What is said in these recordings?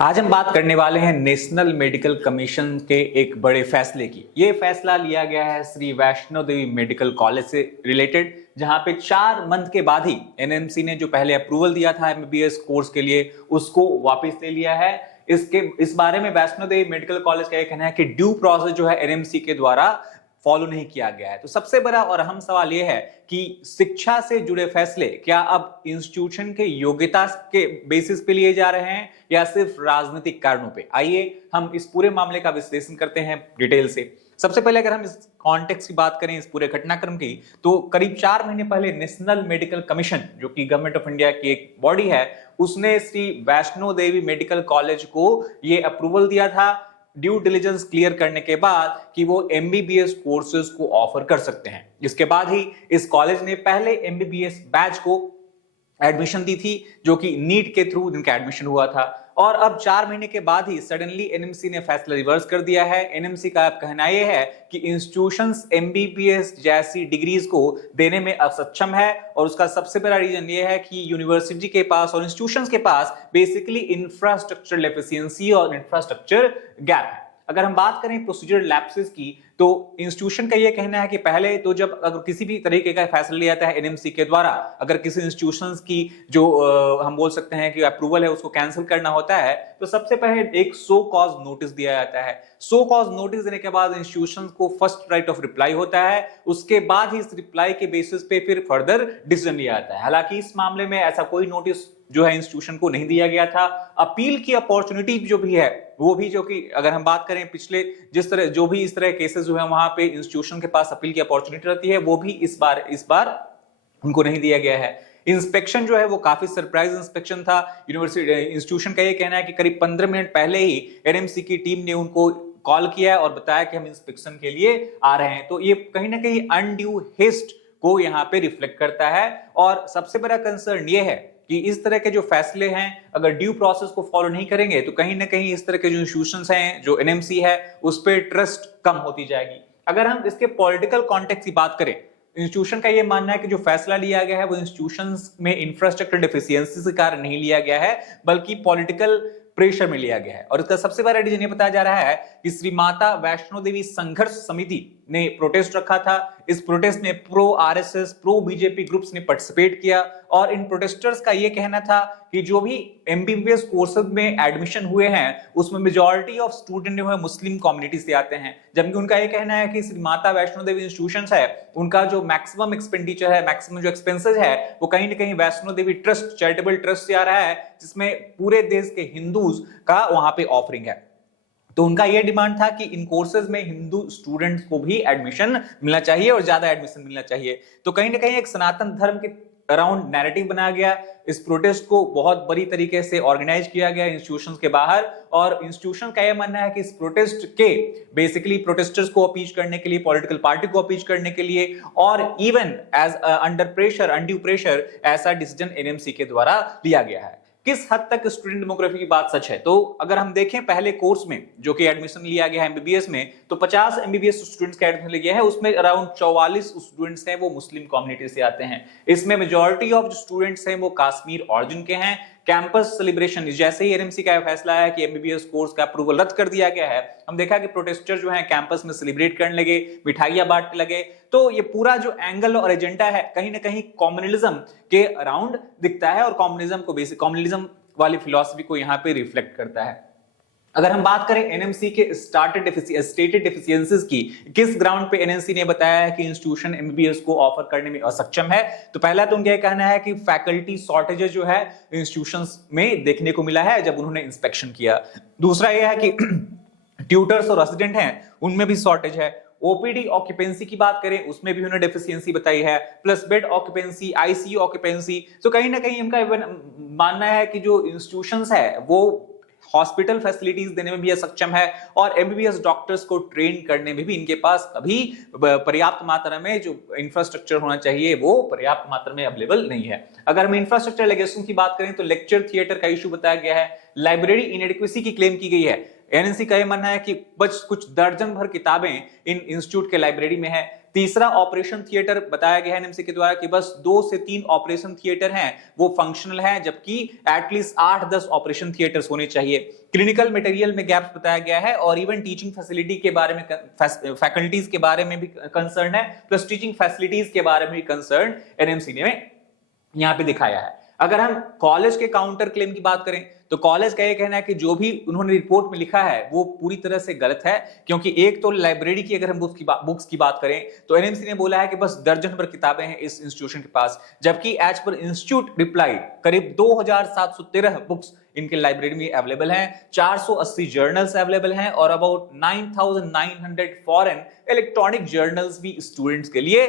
आज हम बात करने वाले हैं नेशनल मेडिकल कमीशन के एक बड़े फैसले की। ये फैसला लिया गया है श्री वैष्णो देवी मेडिकल कॉलेज से रिलेटेड, जहां पे 4 मंथ के बाद ही एनएमसी ने जो पहले अप्रूवल दिया था एमबीबीएस कोर्स के लिए उसको वापस ले लिया है। इस बारे में वैष्णो देवी मेडिकल कॉलेज का यह कहना है कि ड्यू प्रोसेस जो है एनएमसी के द्वारा फॉलो नहीं किया गया है। तो सबसे बड़ा और अहम सवाल यह है कि शिक्षा से जुड़े फैसले क्या अब इंस्टीट्यूशन के योग्यता के बेसिस पे लिए जा रहे हैं या सिर्फ राजनीतिक कारणों पे। आइए हम इस पूरे मामले का विश्लेषण करते हैं डिटेल से। सबसे पहले अगर हम इस कॉन्टेक्स्ट की बात करें, इस पूरे घटनाक्रम की, तो करीब 4 महीने पहले नेशनल मेडिकल कमीशन जो कि गवर्नमेंट ऑफ इंडिया की एक बॉडी है, उसने श्री वैष्णो देवी मेडिकल कॉलेज को ये अप्रूवल दिया था ड्यू डिलिजेंस क्लियर करने के बाद कि वो एमबीबीएस कोर्सेज को ऑफर कर सकते हैं। इसके बाद ही इस कॉलेज ने पहले एमबीबीएस बैच को एडमिशन दी थी जो कि नीट के थ्रू जिनका एडमिशन हुआ था, और अब 4 महीने के बाद ही सडनली एनएमसी ने फैसला रिवर्स कर दिया है। एनएमसी का कहना यह है कि इंस्टीट्यूशंस एमबीबीएस जैसी डिग्रीज को देने में असक्षम है, और उसका सबसे बड़ा रीजन यह है कि यूनिवर्सिटी के पास और इंस्टीट्यूशंस के पास बेसिकली इंफ्रास्ट्रक्चर डेफिशिएंसी और इंफ्रास्ट्रक्चर गैप है। अगर हम बात करें प्रोसीजर लैप्सेस की, तो इंस्टीट्यूशन का यह कहना है कि पहले तो जब अगर किसी भी तरीके का फैसला लिया जाता है एनएमसी के द्वारा, अगर किसी इंस्टीट्यूशंस की जो हम बोल सकते हैं कि अप्रूवल है उसको कैंसिल करना होता है, तो सबसे पहले एक सो कॉज नोटिस दिया जाता है। सो कॉज नोटिस देने के बाद इंस्टीट्यूशंस को फर्स्ट राइट ऑफ रिप्लाई होता है, उसके बाद ही इस रिप्लाई के बेसिस पे फिर फर्दर डिसीजन लिया जाता है। हालांकि इस मामले में ऐसा कोई नोटिस जो है इंस्टीट्यूशन को नहीं दिया गया था। अपील की अपॉर्चुनिटी जो भी है वो भी, जो कि अगर हम बात करें पिछले जिस तरह जो भी इस तरह केसेस जो है वहां पे इंस्टीट्यूशन के पास अपील की अपॉर्चुनिटी रहती है, वो भी इस बार उनको नहीं दिया गया है। इंस्पेक्शन जो है वो काफी सरप्राइज इंस्पेक्शन था। यूनिवर्सिटी इंस्टीट्यूशन का ये कहना है कि करीब 15 मिनट पहले ही एनएमसी की टीम ने उनको कॉल किया है और बताया कि हम इंस्पेक्शन के लिए आ रहे हैं। तो ये कहीं ना कहीं अनड्यू हेस्ट को यहाँ पे रिफ्लेक्ट करता है, और सबसे बड़ा कंसर्न ये है कि इस तरह के जो फैसले हैं अगर ड्यू प्रोसेस को फॉलो नहीं करेंगे तो कहीं ना कहीं इस तरह के जो इंस्टीट्यूशंस हैं, जो एनएमसी है, उस पर ट्रस्ट कम होती जाएगी। अगर हम इसके पॉलिटिकल कॉन्टेक्स्ट की बात करें, इंस्टीट्यूशन का यह मानना है कि जो फैसला लिया गया है वो इंस्टीट्यूशंस में इंफ्रास्ट्रक्चर डेफिशिएंसी के कारण नहीं लिया गया है, बल्कि पॉलिटिकल प्रेशर में लिया गया है। और इसका सबसे बड़ा रीजन ये बताया जा रहा है कि श्री माता वैष्णो देवी संघर्ष समिति ने प्रोटेस्ट रखा था। इस प्रोटेस्ट में pro RSS, pro BJP groups ने पार्टिसिपेट किया, और इन प्रोटेस्टर्स का यह कहना था कि जो भी एमबीबीएस कोर्सेज में एडमिशन हुए हैं उसमें मेजॉरिटी ऑफ स्टूडेंट जो है मुस्लिम कम्युनिटी से आते हैं, जबकि उनका यह कहना है कि श्री माता वैष्णो देवी इंस्टीट्यूशंस है उनका जो मैक्सिमम एक्सपेंडिचर है, मैक्सिमम जो एक्सपेंसेस है, वो कहीं ना कहीं Vaishno Devi trust, charitable trust से आ रहा है, जिसमें पूरे देश के हिंदूज का वहां पे ऑफरिंग है। तो उनका यह डिमांड था कि इन कोर्सेज में हिंदू स्टूडेंट्स को भी एडमिशन मिलना चाहिए और ज्यादा एडमिशन मिलना चाहिए। तो कहीं ना कहीं एक सनातन धर्म के अराउंड नैरेटिव बनाया गया। इस प्रोटेस्ट को बहुत बड़ी तरीके से ऑर्गेनाइज किया गया इंस्टीट्यूशंस के बाहर, और इंस्टीट्यूशन का यह मानना है कि इस प्रोटेस्ट के बेसिकली प्रोटेस्टर्स को अपीच करने के लिए, पॉलिटिकल पार्टी को अपीच करने के लिए, और even as under pressure, undue pressure, ऐसा डिसीजन एनएमसी के द्वारा लिया गया है। किस हद तक स्टूडेंट डेमोग्राफी की बात सच है, तो अगर हम देखें पहले कोर्स में जो कि एडमिशन लिया गया है एमबीबीएस में, तो 50 एमबीबीएस स्टूडेंट्स का एडमिशन लिया गया है, उसमें अराउंड 44 स्टूडेंट्स हैं वो मुस्लिम कम्युनिटी से आते हैं। इसमें मेजॉरिटी ऑफ जो स्टूडेंट्स हैं वो कश्मीर ऑरिजिन के हैं। कैंपस सेलिब्रेशन, जैसे ही एनएमसी का फैसला है कि एमबीबीएस कोर्स का अप्रूवल रद्द कर दिया गया है, हम देखा कि प्रोटेस्टर जो हैं कैंपस में सेलिब्रेट करने लगे, मिठाइयां बांटने लगे। तो ये पूरा जो एंगल और एजेंडा है कहीं ना कहीं कम्युनलिज्म के अराउंड दिखता है, और कम्युनलिज्म को बेसिक कम्युनलिज्म वाली फिलॉसफी को यहाँ पे रिफ्लेक्ट करता है। अगर हम बात करें एनएमसी के स्टेटेड डेफिशिएंसीज की, किस ग्राउंड पे एनएमसी ने बताया है कि इंस्टीट्यूशन एमबीबीएस को ऑफर करने में असक्षम है, तो पहला तो उनका यह कहना है कि फैकल्टी शॉर्टेज जो है इंस्टीट्यूशंस में देखने को मिला है जब उन्होंने इंस्पेक्शन किया। दूसरा यह है कि ट्यूटर्स और रेसिडेंट हैं उनमें भी शॉर्टेज है। ओपीडी ऑक्यूपेंसी की बात करें उसमें भी उन्होंने डेफिशिएंसी बताई है, plus bed occupancy, ICU occupancy. तो कहीं ना कहीं उनका मानना है कि जो इंस्टीट्यूशंस है वो हॉस्पिटल फैसिलिटीज देने में भी सक्षम है, और एमबीबीएस डॉक्टर्स को ट्रेन करने में भी इनके पास अभी पर्याप्त मात्रा में जो इंफ्रास्ट्रक्चर होना चाहिए वो पर्याप्त मात्रा में अवेलेबल नहीं है। अगर हम इंफ्रास्ट्रक्चर लेगेशन की बात करें तो लेक्चर थिएटर का इशू बताया गया है, लाइब्रेरी इनएडिक्वेसी की क्लेम की गई है। एनएनसी का यह मानना है कि बस कुछ दर्जन भर किताबें इन इंस्टीट्यूट के लाइब्रेरी में है, तीसरा ऑपरेशन थिएटर बताया गया है एनएमसी के द्वारा कि बस 2 से 3 ऑपरेशन थिएटर हैं वो फंक्शनल हैं, जबकि एटलीस्ट 8-10 ऑपरेशन थिएटर्स होने चाहिए। क्लिनिकल मटेरियल में गैप्स बताया गया है और इवन टीचिंग फैसिलिटी के बारे में, फैकल्टीज के बारे में भी कंसर्न है, प्लस टीचिंग फैसिलिटीज के बारे में भी कंसर्न एनएमसी ने यहां पे दिखाया है। अगर हम कॉलेज के काउंटर क्लेम की बात करें तो कॉलेज का यह कहना है कि जो भी उन्होंने रिपोर्ट में लिखा है वो पूरी तरह से गलत है, क्योंकि एक तो लाइब्रेरी की अगर हम बुक्स की बात करें तो एनएमसी ने बोला है कि बस दर्जन भर किताबें हैं इस इंस्टीट्यूशन के पास, जबकि एज पर इंस्टीट्यूट रिप्लाई करीब 2713 बुक्स इनके लाइब्रेरी में अवेलेबल हैं, 480 जर्नल्स अवेलेबल हैं और अबाउट 9900 फॉरेन इलेक्ट्रॉनिक जर्नल्स भी स्टूडेंट्स के लिए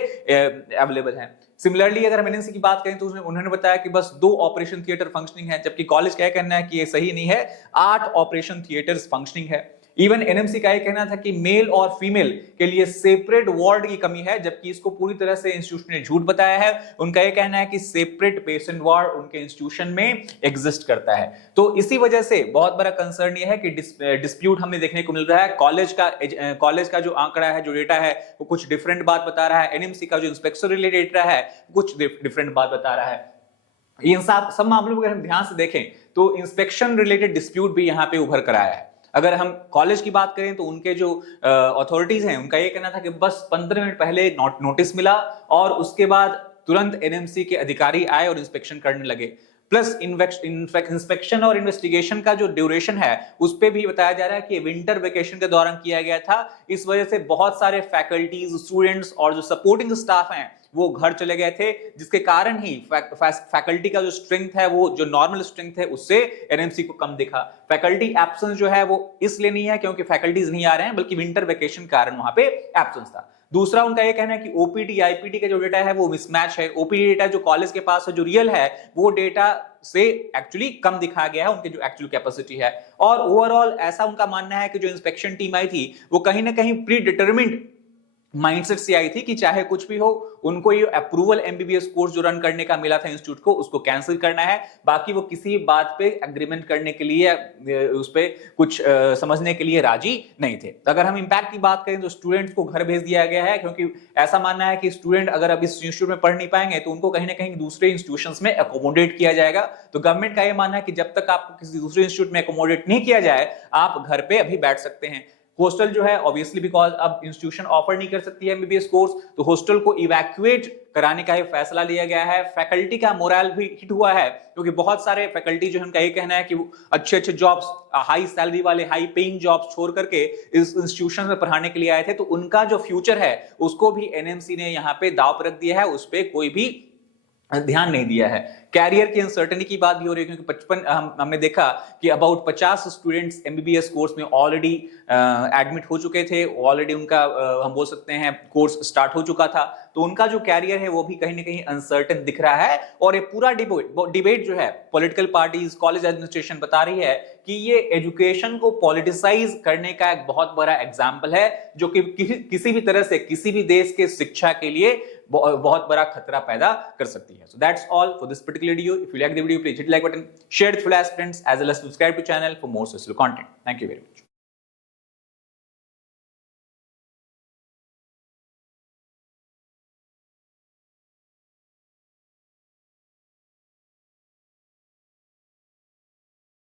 अवेलेबल हैं। सिमिलरली अगर हम एनएमसी की बात करें तो उन्होंने बताया कि बस 2 ऑपरेशन थिएटर फंक्शनिंग है, जबकि कॉलेज का कहना है कि ये सही नहीं है, 8 ऑपरेशन थिएटर्स फंक्शनिंग है। इवन एनएमसी का यह कहना था कि मेल और फीमेल के लिए सेपरेट वार्ड की कमी है, जबकि इसको पूरी तरह से इंस्टीट्यूशन ने झूठ बताया है। उनका यह कहना है कि सेपरेट पेशेंट वार्ड उनके इंस्टीट्यूशन में एग्जिस्ट करता है। तो इसी वजह से बहुत बड़ा कंसर्न यह है कि डिस्प्यूट हमें देखने को मिल रहा है। कॉलेज का जो आंकड़ा है, जो डेटा है, वो कुछ डिफरेंट बात बता रहा है। एनएमसी का जो इंस्पेक्शन रिलेटेड डेटा है कुछ डिफरेंट बात बता रहा है। इन सब मामलों को अगर हम ध्यान से देखें तो इंस्पेक्शन रिलेटेड डिस्प्यूट भी यहां पे उभर कर आया है। अगर हम कॉलेज की बात करें तो उनके जो अथॉरिटीज हैं उनका ये कहना था कि बस 15 मिनट पहले नोटिस मिला और उसके बाद तुरंत एनएमसी के अधिकारी आए और इंस्पेक्शन करने लगे। प्लस इंस्पेक्शन और इन्वेस्टिगेशन का जो ड्यूरेशन है उस पे भी बताया जा रहा है कि विंटर वेकेशन के दौरान किया गया था। इस वजह से बहुत सारे फैकल्टीज, स्टूडेंट्स और जो सपोर्टिंग स्टाफ हैं वो घर चले गए थे, जिसके कारण ही फैकल्टी का जो स्ट्रेंथ है, वो जो नॉर्मल स्ट्रेंथ है, उससे एनएमसी को कम दिखा। फैकल्टी एब्सेंस जो है वो इसलिए नहीं है क्योंकि फैकल्टीज नहीं आ रहे हैं, बल्कि विंटर वेकेशन के कारण वहां पे एब्सेंस था। दूसरा उनका ये कहना है कि ओपीडी आईपीडी का जो डेटा है वो मिसमैच है। ओपीडी डेटा जो कॉलेज के पास है, जो रियल है, वो डेटा से एक्चुअली कम दिखाया गया है, उनकी जो एक्चुअल कैपेसिटी है। और ओवरऑल ऐसा उनका मानना है कि जो इंस्पेक्शन टीम आई थी वो कहीं ना कहीं प्री डिटरमिन्ड माइंडसेट से आई थी कि चाहे कुछ भी हो, उनको ये अप्रूवल एमबीबीएस कोर्स जो रन करने का मिला था इंस्टीट्यूट को, उसको कैंसिल करना है। बाकी वो किसी बात पे एग्रीमेंट करने के लिए, उस पे कुछ समझने के लिए राजी नहीं थे। अगर हम इंपैक्ट की बात करें तो स्टूडेंट्स को घर भेज दिया गया है, क्योंकि ऐसा मानना है कि स्टूडेंट अगर अब इस इंस्टीट्यूट में पढ़ नहीं पाएंगे तो उनको कहीं ना कहीं दूसरे इंस्टीट्यूशंस में अकोमोडेट किया जाएगा। तो गवर्नमेंट का यह मानना है कि जब तक आपको किसी दूसरे इंस्टीट्यूट में अकोमोडेट नहीं किया जाए, आप घर पे अभी बैठ सकते हैं। हॉस्टल जो है ऑब्वियसली बिकॉज अब इंस्टीट्यूशन ऑफर नहीं कर सकती है एमबीबीएस कोर्स, तो हॉस्टल को इवैक्यूएट कराने का फैसला लिया गया है। फैकल्टी का मोरल भी हिट हुआ है, क्योंकि बहुत सारे फैकल्टी जो है उनका ये कहना है कि अच्छे जॉब्स, हाई सैलरी वाले, हाई पेइंग जॉब्स छोड़ करके इस इंस्टीट्यूशन में पढ़ाने के लिए आए थे, तो उनका जो फ्यूचर है उसको भी एनएमसी ने यहाँ पे दांव पर रख दिया है, उस पर कोई भी ध्यान नहीं दिया है। कैरियर की अनसर्टेनिटी की बात भी हो रही है, क्योंकि हमने देखा कि अबाउट 50 स्टूडेंट्स एमबीबीएस कोर्स में ऑलरेडी एडमिट हो चुके थे, ऑलरेडी उनका हम बोल सकते हैं कोर्स स्टार्ट हो चुका था, तो उनका जो कैरियर है वो भी कहीं ना कहीं अनसर्टेन दिख रहा है। और ये पूरा डिबेट जो है पॉलिटिकल पार्टीज, कॉलेज एडमिनिस्ट्रेशन बता रही है कि ये एजुकेशन को पॉलिटिसाइज करने का एक बहुत बड़ा एग्जाम्पल है, जो कि किसी भी तरह से किसी भी देश के शिक्षा के लिए बहुत बड़ा खतरा पैदा कर सकती है। So that's all for this particular video. If you like the video, please hit the like button, share it with your friends, as well as subscribe to channel for more social content. Thank you very much.